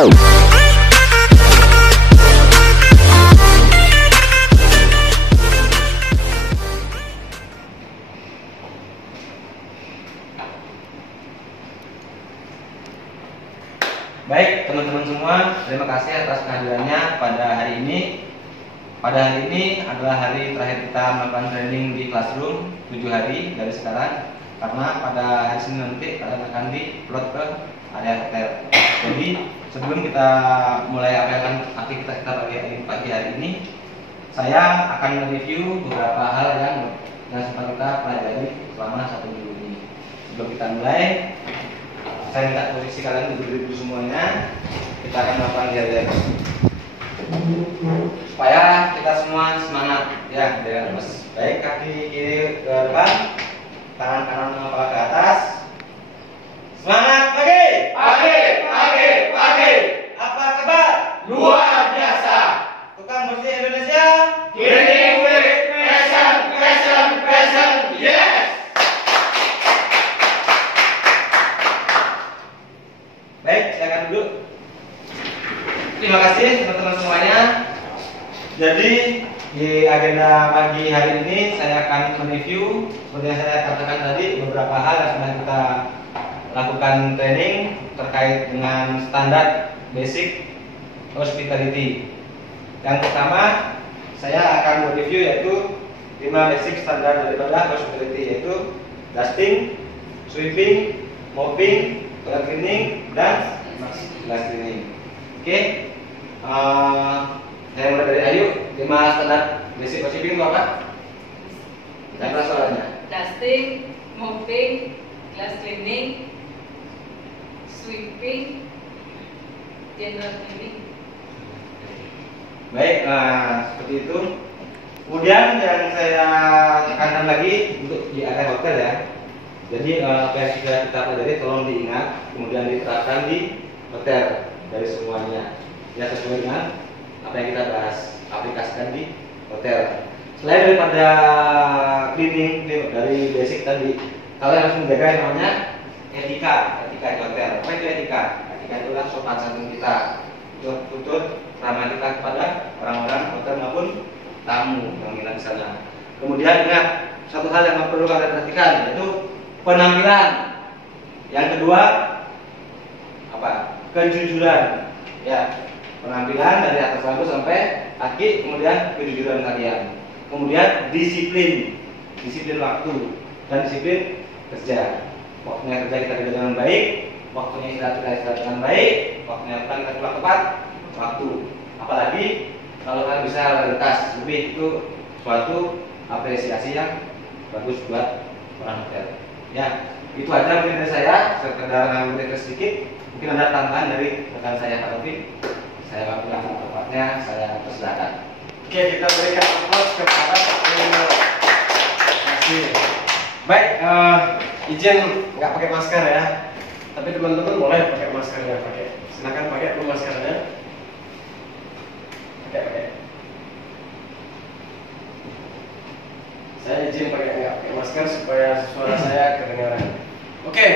Baik teman-teman semua, terima kasih atas kehadirannya pada hari ini. Pada hari ini adalah hari terakhir kita melakukan training di classroom 7 hari dari sekarang. Karena pada hari Senin nanti kalian akan diplot ke area hotel. Jadi sebelum kita mulai apa yang akan aktivitas kita pagi hari ini, saya akan mereview beberapa hal yang sempat kita pelajari selama 1 minggu ini. Sebelum kita mulai, saya minta posisi kalian duduk dulu semuanya. Kita akan melakukan dialog supaya kita semua semangat ya, dengan mas. Baik, kaki kiri ke depan, tangan kanan kepala ke atas. Semangat pagi. Pagi. Apa kabar? Luar biasa. Tukang bersih Indonesia. Cleaning with passion. Yes. Baik, silakan duduk. Terima kasih teman-teman semuanya. Jadi di agenda pagi hari ini saya akan mereview seperti yang saya katakan tadi beberapa hal yang sudah kita lakukan training terkait dengan standar basic hospitality. Yang pertama saya akan mereview yaitu 5 basic standar daripada hospitality, yaitu dusting, sweeping, mopping, toilet cleaning, dan glass cleaning. Oke, saya mulai dari Ayu. 5 standar basic housekeeping itu apa? Siapa soalnya? Dusting, mopping, glass cleaning, sweeping, general cleaning. Baik, seperti itu. Kemudian yang saya tekankan lagi untuk di area hotel ya. Jadi apa yang sudah kita pelajari tolong diingat, kemudian diterapkan di hotel dari semuanya. Ya, sesuai dengan apa yang kita bahas, aplikasikan di hotel. Selain daripada cleaning dari basic tadi, kalian harus menjaga yang namanya etika di hotel. Apa itu etika? Etika itulah sopan santun kita, tutur ramah kita kepada orang-orang hotel maupun tamu yang kita di sana. Kemudian ingat satu hal yang perlu kalian perhatikan, yaitu penampilan. Yang kedua apa? Kejujuran. Ya, penampilan dari atas rambut sampai kaki, kemudian kejujuran kalian. Kemudian disiplin waktu dan disiplin kerja. Waktunya kerja kita kerja dengan baik, waktunya istirahat kita istirahat dengan baik, waktunya pulang kita pulang tepat waktu. Apalagi kalau kalian bisa lintas lebih, itu suatu apresiasi yang bagus buat orang hotel. Ya, itu aja mungkin dari saya, sekedar ngambil sedikit. Mungkin ada tantangan dari rekan saya Pak Taufik. Saya akan pulang ke tempatnya, saya persilakan. Oke, kita berikan aplaus kepada Terima kasih. Baik, izin nggak pakai masker ya. Tapi teman-teman boleh pakai maskernya, silakan pakai dulu maskernya. Pakai. Saya izin nggak pakai masker supaya suara saya kedengaran. Oke,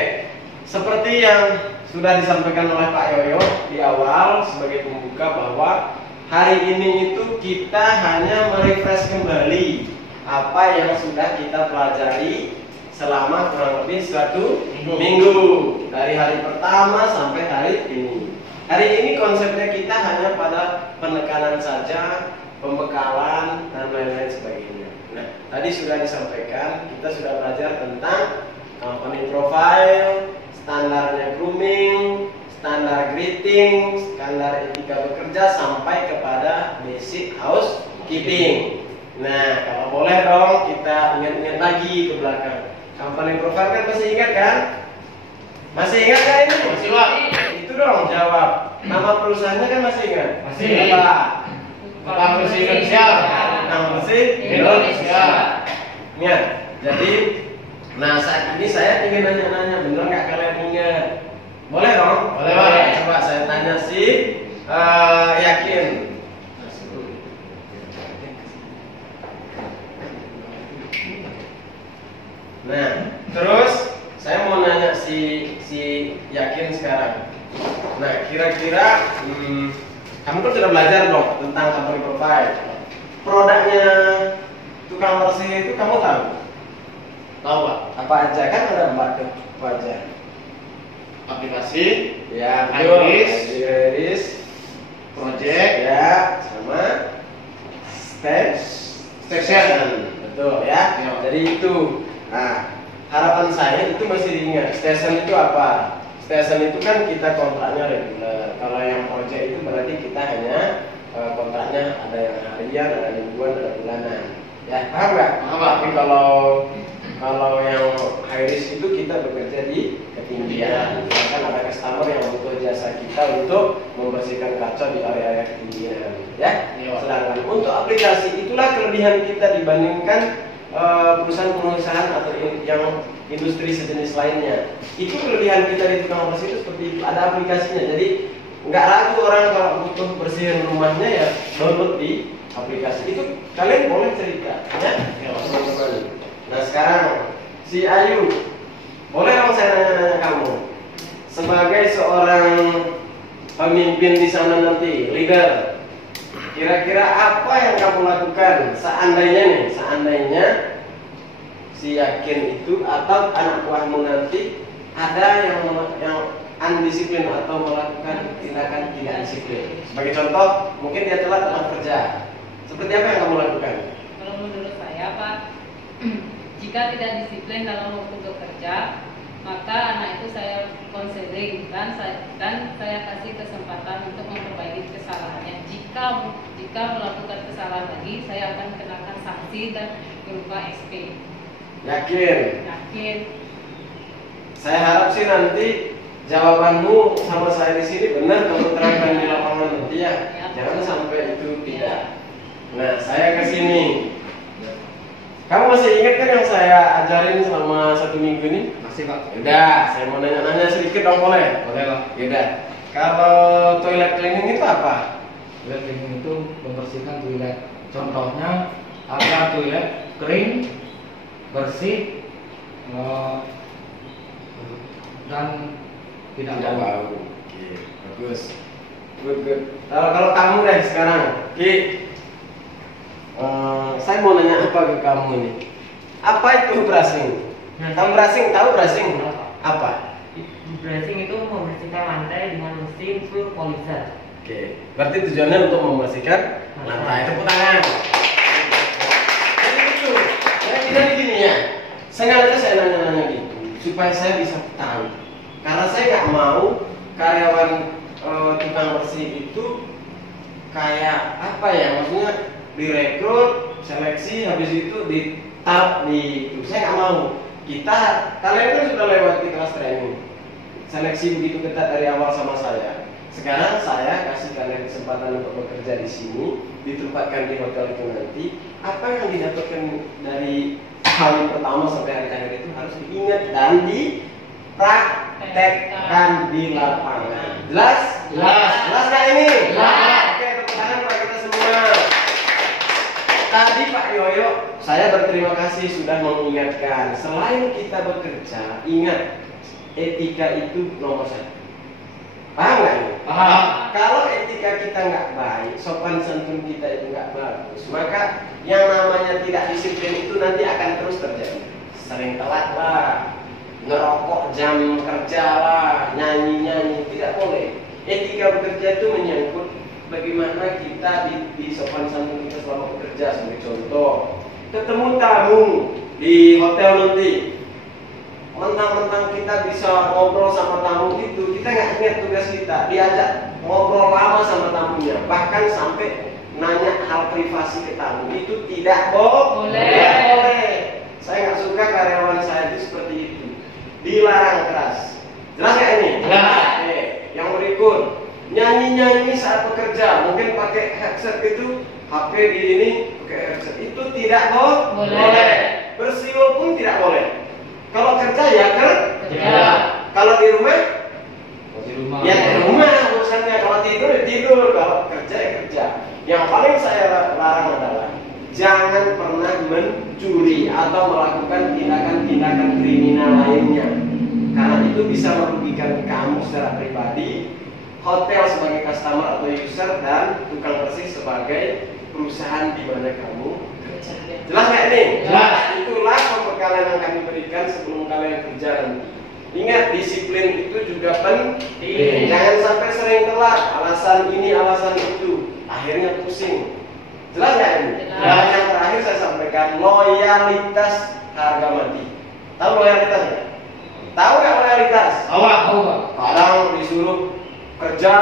seperti yang sudah disampaikan oleh Pak Yoyo di awal sebagai pembuka bahwa hari ini itu kita hanya merefresh kembali apa yang sudah kita pelajari selama kurang lebih 1 minggu dari hari pertama sampai hari ini. Hari ini konsepnya kita hanya pada penekanan saja, pembekalan dan lain-lain sebagainya. Nah, tadi sudah disampaikan, kita sudah belajar tentang company profile, standarnya grooming, standar greeting, standar etika bekerja, sampai kepada basic housekeeping. Nah, kalau boleh dong kita ingat-ingat lagi ke belakang. Company profile kan masih ingat kan? Masih ingat kan ini? Masih, Pak. Itu dong jawab. Nama perusahaannya kan masih ingat? Masih. Apa? Bapak Bersih Indonesia. Nama Bersih Indonesia. Ya, jadi nah saat ini saya ingin nanya-nanya, bener nggak kalian ingat? Boleh dong? Boleh, Pak. Coba saya tanya sih, yakin? Nah, terus saya mau nanya si yakin sekarang. Nah, kira-kira kamu kan sudah belajar dong tentang company profile. Produknya tukang bersih itu kamu tahu? Tahu Pak? Apa aja? Kan ada 4 tuh. Apa aja? Aplikasi, Ya, betul. Iris. Iris, project, ya, sama station. Betul ya. Ya. Jadi itu. Nah, harapan saya itu masih diingat. Station itu apa? Station itu kan kita kontraknya reguler. Kalau yang project itu berarti kita hanya kontraknya ada yang harian, ada mingguan, ada bulanan. Ya, paham nggak? Paham, Pak. Tapi kalau yang high risk itu kita bekerja di ketinggian. Bahkan ada customer yang butuh jasa kita untuk membersihkan kaca di area-area ketinggian. Ya. Iya. Sedangkan untuk aplikasi itulah kelebihan kita dibandingkan perusahaan-perusahaan atau yang industri sejenis lainnya. Itu kelebihan kita di tukang bersih itu seperti itu. Ada aplikasinya. Jadi nggak ragu orang kalau butuh bersihin rumahnya ya download di aplikasi itu. Kalian boleh cerita, ya, teman-teman. Nah sekarang si Ayu, boleh dong saya nanya-nanya kamu sebagai seorang pemimpin di sana nanti, leader. Kira-kira apa yang kamu lakukan seandainya si Yakin itu atau anak buahmu nanti ada yang undisiplin atau melakukan tindakan tidak disiplin. Sebagai contoh, mungkin dia telat dalam kerja. Seperti apa yang kamu lakukan? Kalau menurut saya Pak, jika tidak disiplin dalam waktu bekerja, maka anak itu saya konseling dan saya kasih kesempatan untuk memperbaiki kesalahannya. Jika melakukan kesalahan lagi, saya akan kenakan sanksi dan berupa SP. Yakin? Yakin. Saya harap sih nanti jawabanmu sama saya di sini benar kalau terangkan di lapangan nanti ya. Jangan sampai itu tidak. Nah, saya ke sini. Kamu masih ingat kan yang saya ajarin selama 1 minggu ini? Masih Pak. Udah, saya mau nanya-nanya sedikit dong boleh? Boleh Pak. Yaudah. Kalau toilet cleaning itu apa? Toilet cleaning itu membersihkan toilet. Contohnya agar toilet kering, bersih, dan tidak bau. Oke, bagus. Good. Kalau kamu deh sekarang, Ki, saya mau nanya apa ke kamu nih? Apa itu brushing? Kamu brushing, tahu brushing? Apa? Brushing itu membersihkan lantai dengan mesin full polisher. Oke, berarti tujuannya untuk membersihkan lantai. Tepuk tangan. Jadi itu, jadi gini ya. Sengaja saya nanya-nanya gitu supaya saya bisa tahu. Karena saya nggak mau karyawan tukang bersih itu kayak apa ya, maksudnya direkrut, seleksi, habis itu ditaruh di itu. Saya nggak mau. Kalian kan sudah lewati kelas training, seleksi begitu ketat dari awal sama saya. Sekarang saya kasih kalian kesempatan untuk bekerja di sini, ditempatkan di hotel itu nanti. Apa yang didapatkan dari hari pertama sampai hari terakhir itu harus diingat dan dipraktekkan di lapangan. Jelas? Jelas. Jelas nggak ini? Jelas. Oke, tepuk tangan buat kita semua. Tadi Pak Yoyo, saya berterima kasih sudah mengingatkan. Selain kita bekerja, ingat etika itu nomor 1. Paham nggak ini? Paham. Kalau etika kita nggak baik, sopan santun kita itu nggak bagus, maka yang namanya tidak disiplin itu nanti akan terus terjadi. Sering telat lah, ngerokok jam kerja lah, nyanyi-nyanyi, tidak boleh. Etika bekerja itu menyangkut bagaimana kita di sopan santun kita selama bekerja. Sebagai contoh, ketemu tamu di hotel nanti, mentang-mentang kita bisa ngobrol sama tamu itu, kita nggak ingat tugas kita, diajak ngobrol lama sama tamunya, bahkan sampai nanya hal privasi ke tamu, itu tidak boleh. Tidak boleh. Saya nggak suka karyawan saya itu seperti itu, dilarang keras. Jelas nggak ini? Jelas. Oke. Yang berikut, nyanyi-nyanyi saat bekerja, mungkin pakai headset itu, HP di ini pakai headset, itu tidak boleh. Bersiul pun tidak boleh. Kalau kerja ya Kerja. Kalau di rumah Di rumah. ya di rumah urusannya. Kalau tidur ya tidur. Kalau kerja ya kerja. Yang paling saya larang adalah jangan pernah mencuri atau melakukan tindakan-tindakan kriminal lainnya. Karena itu bisa merugikan kamu secara pribadi, hotel sebagai customer atau user dan tukang bersih sebagai perusahaan di mana kamu kerja. Jelas nggak ini? Jelas. Itulah pembekalan yang kami berikan sebelum kalian kerja nanti. Ingat, disiplin itu juga penting. Jangan sampai sering telat, alasan ini, alasan itu, akhirnya pusing. Jelas nggak ini? Jelas. Dan yang terakhir saya sampaikan, loyalitas harga mati. Tahu loyalitas nggak? Tahu nggak loyalitas? Awak. Kadang disuruh kerja,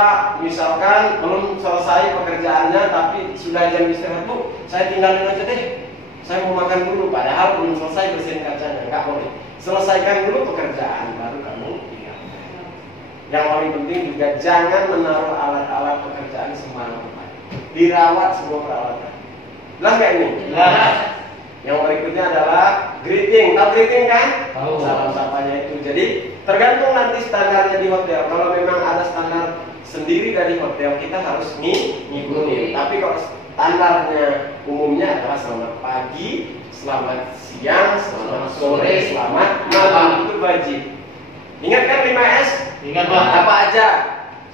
misalkan belum selesai pekerjaannya, tapi sudah jam istirahat, Bu, saya tinggalin aja deh. Saya mau makan dulu, padahal belum selesai bersihin kacanya. Nggak boleh. Selesaikan dulu pekerjaan, baru kamu tinggalkan. Yang paling penting juga jangan menaruh alat-alat pekerjaan sembarangan tempat. Dirawat semua peralatan. Jelas nggak ini? Jelas. Yang berikutnya adalah greeting. Tahu greeting kan? Tahu. Salam sapanya itu. Jadi tergantung nanti standarnya di hotel. Kalau memang ada standar sendiri dari hotel, kita harus ngikutin. Tapi kalau standarnya umumnya adalah selamat pagi, selamat siang, selamat sore, selamat malam, itu wajib. Ingat kan 5S? Ingat, Pak. Apa aja?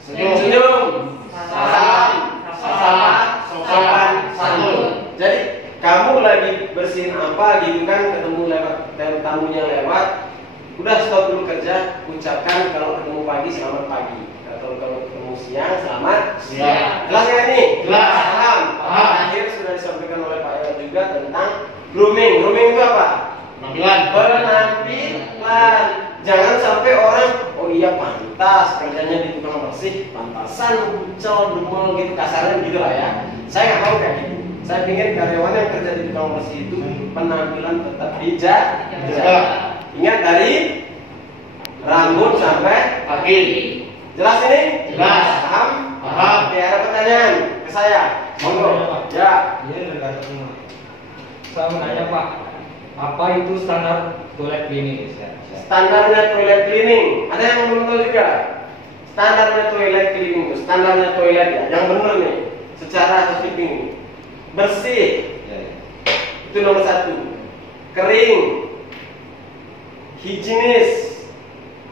Senyum. Salam, salam, sopan, santun. Jadi kamu lagi bersihin apa gitu kan, ketemu lewat tamunya lewat, udah stop dulu kerja, ucapkan kalau ketemu pagi selamat pagi, atau kalau ketemu siang selamat Siang. Jelas ya ini? Jelas. Paham? Paham. Akhir sudah disampaikan oleh Pak Iwan juga tentang grooming. Grooming itu apa? Penampilan. Penampilan. Jangan sampai orang, oh iya pantas kerjanya di tukang bersih, pantasan kucel, dumel gitu, kasarnya gitu lah ya. Saya nggak mau kayak gitu. Saya ingin karyawan yang kerja di tukang bersih itu penampilan tetap dijaga. Ingat dari rambut sampai Kaki. jelas ini? Jelas. Paham? Paham. Oke, ada pertanyaan ke saya? Monggo. Ya. Iya, berkata semua. Saya mau nanya Pak, apa itu standar toilet cleaning? Standarnya toilet cleaning. Ada yang belum tahu juga? Standarnya toilet cleaning itu, standarnya toilet ya, yang benar nih, secara housekeeping. Bersih, Ya, ya. itu nomor 1. Kering, higienis,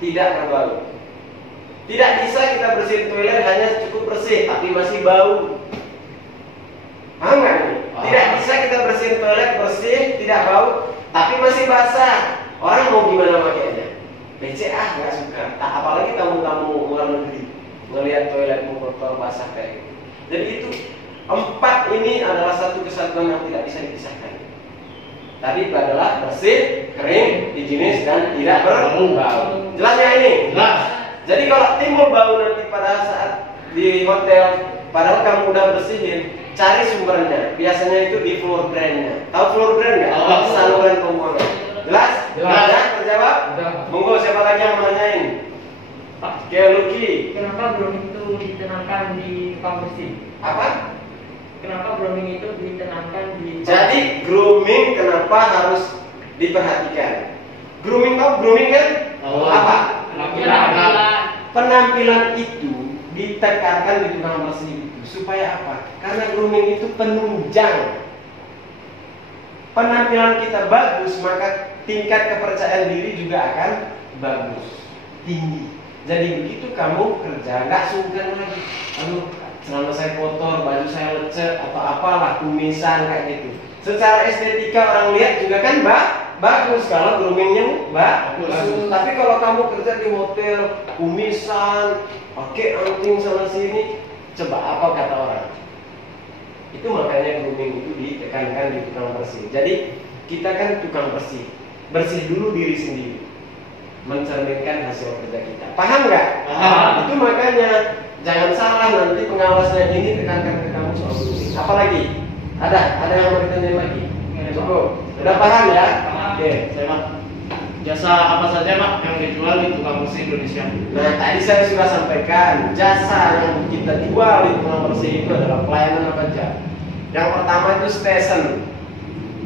tidak berbau. Tidak bisa kita bersihin toilet hanya cukup bersih, tapi masih bau. Paham nggak nih? Tidak bisa kita bersihin toilet bersih, tidak bau, tapi masih basah. Orang mau gimana pakainya? BCA nggak suka. Tak apalagi tamu-tamu luar negeri melihat toiletmu kotor basah kayak gitu. Jadi itu 4 ini adalah satu kesatuan yang tidak bisa dipisahkan. Tadi adalah bersih, kering, higienis dan tidak berbau. Jelasnya ini? Jelas. Jadi kalau timbul bau nanti pada saat di hotel, padahal kamu udah bersihin, cari sumbernya. Biasanya itu di floor drain-nya. Tahu floor drain nggak? Tahu. Saluran pembuangan. Jelas? Jelas. Ya, terjawab? Udah. Monggo, siapa lagi yang mau nanyain? Pak, Oke, Lucky. kenapa grooming itu ditenangkan di tukang bersih? Apa? Kenapa grooming itu ditenangkan di Jadi grooming kenapa harus diperhatikan? Grooming, tahu grooming kan? Tahu. Apa? Penampilan. Penampilan itu ditekankan di tukang bersih itu supaya apa? Karena grooming itu penunjang. Penampilan kita bagus, maka tingkat kepercayaan diri juga akan bagus, tinggi. Jadi begitu kamu kerja, nggak sungkan lagi. Aduh, celana saya kotor, baju saya lecet, atau apalah, kumisan kayak gitu. Secara estetika orang lihat juga kan bagus kalau groomingnya bagus. Tapi kalau kamu kerja di hotel, kumisan, pakai anting sana sini, coba apa kata orang? Itu makanya grooming itu ditekankan di tukang bersih. Jadi kita kan tukang bersih, bersih dulu diri sendiri, mencerminkan hasil kerja kita. Paham nggak? Paham. Itu makanya jangan salah nanti pengawasnya ini tekankan ke kamu soal grooming. Apalagi? Ada yang mau ditanyain lagi? Cukup. Udah paham ya? Paham. Oke. Saya Pak, jasa apa saja Pak yang dijual di tukang bersih Indonesia? Nah, tadi saya sudah sampaikan jasa yang kita jual di tukang bersih itu adalah pelayanan apa aja. Yang pertama itu station,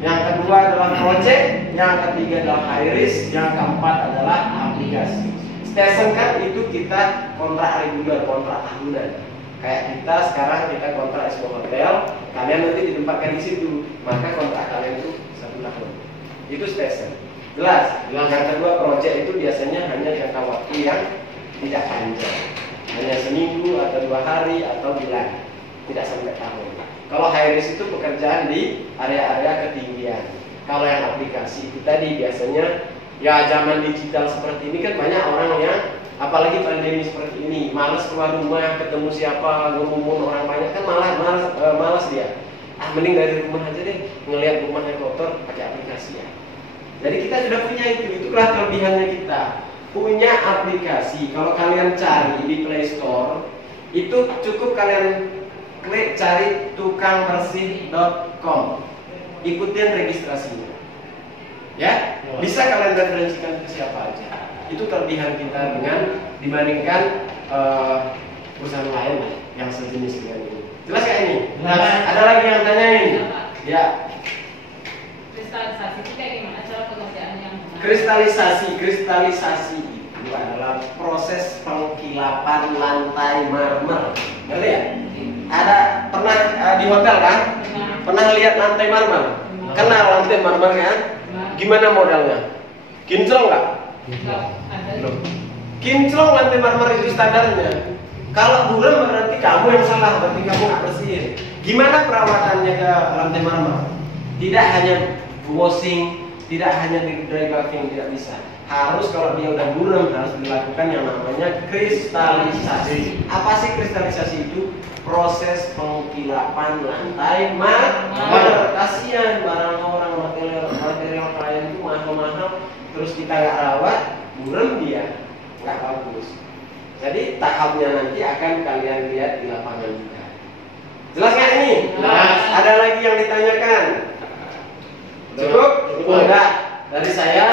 yang kedua adalah project, yang ketiga adalah high risk, yang keempat adalah aplikasi. Station kan itu kita kontrak reguler, kontrak tahunan. Kayak kita sekarang kita kontrak sebuah hotel, kalian nanti ditempatkan di situ, maka kontrak kalian itu 1 tahun. Itu station. Jelas. Jelas. Yang kedua project itu biasanya hanya jangka waktu yang tidak panjang. hanya seminggu atau 2 hari atau bulan, tidak sampai tahun. Kalau high risk itu pekerjaan di area-area ketinggian. Kalau yang aplikasi itu tadi biasanya ya zaman digital seperti ini kan banyak orang yang apalagi pandemi seperti ini malas keluar rumah ketemu siapa, ngumpul orang banyak kan malas dia. Mending dari rumah aja deh, ngelihat rumahnya kotor pakai aplikasi ya. Jadi kita sudah punya itulah kelebihannya kita. Punya aplikasi. Kalau kalian cari di Play Store, itu cukup kalian klik cari tukangbersih.com. Ikutin registrasinya. Ya, bisa kalian referensikan ke siapa aja. Itu kelebihan kita dibandingkan perusahaan lain yang sejenis dengan ini. Jelas gak ini? Jelas. Ada lagi yang tanyain? Ya. Kristalisasi itu kayak gimana cara pengerjaan yang benar? Kristalisasi itu adalah proses pengkilapan lantai marmer. Ngerti ya? Ada pernah di hotel kan? Pernah lihat lantai marmer? Kenal lantai marmer kan? Gimana modelnya? Kinclong nggak? Enggak ada. Kinclong lantai marmer itu standarnya. Kalau buram berarti kamu yang salah, berarti kamu nggak bersihin. Gimana perawatannya ke lantai marmer? Tidak hanya washing, tidak hanya di dry buffing, tidak bisa. Harus kalau dia udah buram harus dilakukan yang namanya kristalisasi. Apa sih kristalisasi itu? Proses pengkilapan lantai marmer. Kasihan barang orang material klien itu mahal-mahal, terus kita nggak rawat, buram dia nggak bagus. Jadi tahapnya nanti akan kalian lihat di lapangan kita. Jelas nggak ini? Jelas. Ada lagi yang ditanyakan? Cukup? Enggak. Dari saya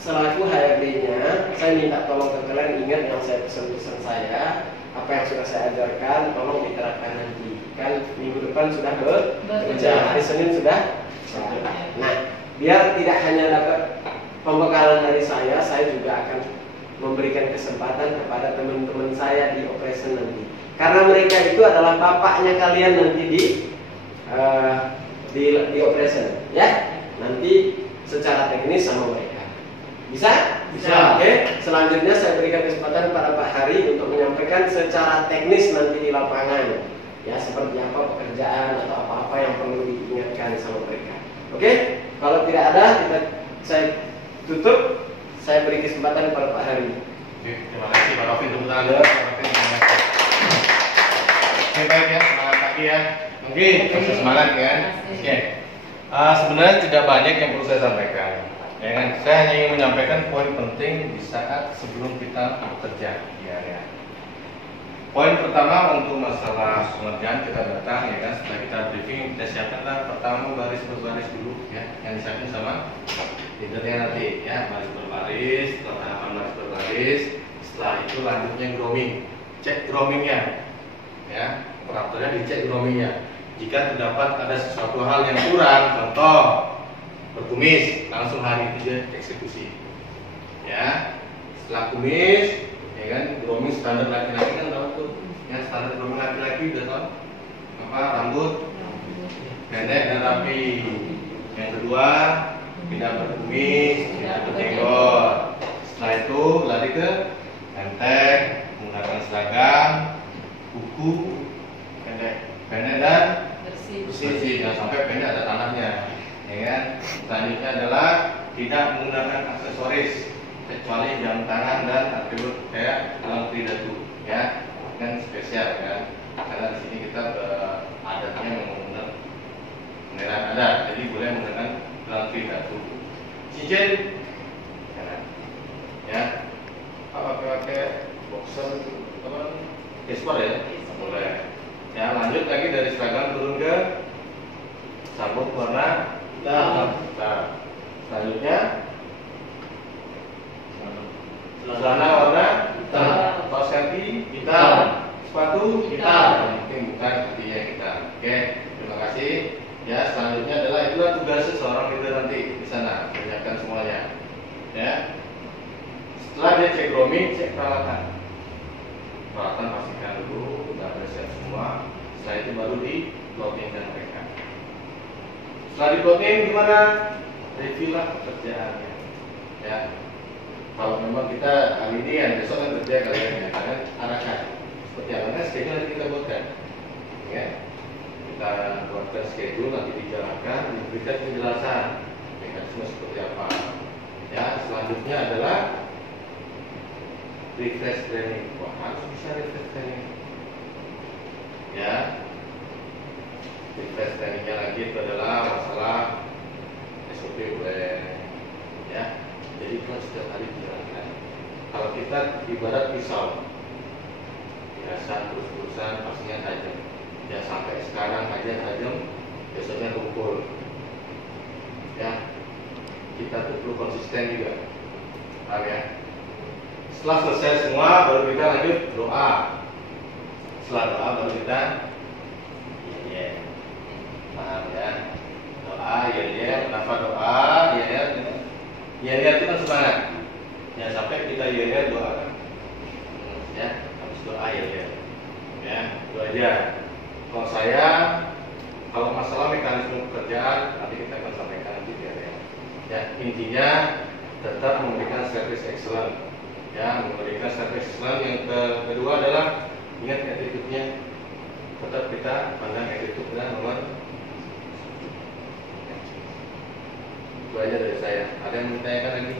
selaku HRD-nya, saya minta tolong ke kalian ingat yang saya pesan-pesan saya, apa yang sudah saya ajarkan, tolong diterapkan nanti. Kan minggu depan sudah bekerja, hari Senin sudah. Nah, biar tidak hanya dapat pembekalan dari saya juga akan memberikan kesempatan kepada teman-teman saya di operation nanti. Karena mereka itu adalah bapaknya kalian nanti di operation, ya. Nanti secara teknis sama mereka. Bisa? Bisa. Oke. Selanjutnya saya berikan kesempatan pada Pak Hari untuk menyampaikan secara teknis nanti di lapangan. Ya, seperti apa pekerjaan atau apa-apa yang perlu diingatkan sama mereka. Oke? Kalau tidak ada, saya tutup. Saya beri kesempatan kepada Pak Hari. Oke, terima kasih Pak Rofin, tepuk tangan dulu. Pak Rofin, terima kasih. Oke, baik ya, semangat pagi ya. Mungkin semangat kan? Oke. Sebenarnya tidak banyak yang perlu saya sampaikan. Ya kan? Saya hanya ingin menyampaikan poin penting di saat sebelum kita bekerja di area. Poin pertama untuk masalah pengerjaan kita datang ya kan, setelah kita briefing kita siapkanlah pertama baris berbaris dulu ya, yang disiapin sama leadernya nanti ya, baris berbaris, setelah tahapan baris berbaris, setelah itu lanjutnya grooming, cek groomingnya ya, operatornya dicek groomingnya. Jika terdapat ada sesuatu hal yang kurang, contoh berkumis, langsung hari itu dia eksekusi ya. Setelah kumis ya kan, grooming standar laki-laki kan tahu tuh ya, standar grooming laki-laki udah tahu apa, rambut pendek dan rapi. Yang kedua pindah berkumis, pindah berjenggot. Setelah itu lari ke entek, menggunakan seragam, kuku pendek dan bersih, jangan sampai pendek ada tanahnya, ya kan. Selanjutnya adalah tidak menggunakan aksesoris kecuali jam tangan dan atribut kayak dalam tridatu, ya, kan spesial kan, karena di sini kita adatnya menggunakan pengeran adat, jadi boleh menggunakan dalam tridatu. Cincin, ya, pakai boxer, apa, casual ya, boleh. Ya, lanjut lagi dari seragam turun ke sabuk warna hitam. Selanjutnya celana warna hitam, kaos kaki hitam, sepatu hitam. Mungkin bukan sepertinya kita. Oke, terima kasih. Ya, selanjutnya adalah itulah tugas seorang leader nanti di sana, menyiapkan semuanya. Ya. Setelah dia cek grooming, cek peralatan. Peralatan pastikan dulu sudah siap semua. Setelah itu baru di plottingkan mereka. Setelah di plotting gimana? Review lah pekerjaannya. Ya. Kalau memang kita hari ini kan besok kan kerja kalian ya, kalian arahkan. seperti apa? Nah, schedule nanti kita buatkan, ya. Kita buatkan schedule, nanti dijalankan, diberikan penjelasan mekanisme seperti apa. Ya, selanjutnya adalah refresh training. Wah, harus bisa refresh training. Ya, refresh trainingnya lagi itu adalah masalah SOP UN. Ya, jadi itu setiap hari dijalankan. Kalau kita ibarat pisau, biasa terus-terusan pastinya tajam. Ya, sampai sekarang aja tajam, biasanya kumpul. Ya, kita tuh perlu konsisten juga. Paham ya? Setelah selesai semua, baru kita lanjut doa. Setelah doa baru kita paham ya? Doa, kenapa doa? Itu kan semangat. Ya, sampai kita doa. Ya, habis doa ya, itu aja. Kalau masalah mekanisme pekerjaan nanti kita akan sampaikan nanti ya. Intinya tetap memberikan service excellent. Ya, memberikan service excellent. Yang kedua adalah ingat attitude-nya. Tetap kita pandang attitude-nya nomor. Itu aja dari saya. Ada yang mau ditanyakan lagi?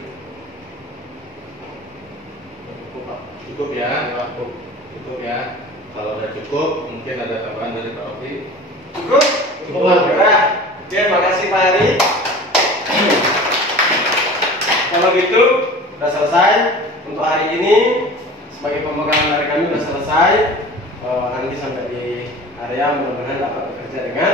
Cukup ya, cukup ya. Kalau udah cukup, mungkin ada tambahan dari Pak Oki. Cukup? Cukup ya. Oke, makasih Pak Hari. Kalau gitu, udah selesai untuk hari ini. Sebagai pemegang dari kami udah selesai. Nanti sampai di area mudah-mudahan dapat bekerja dengan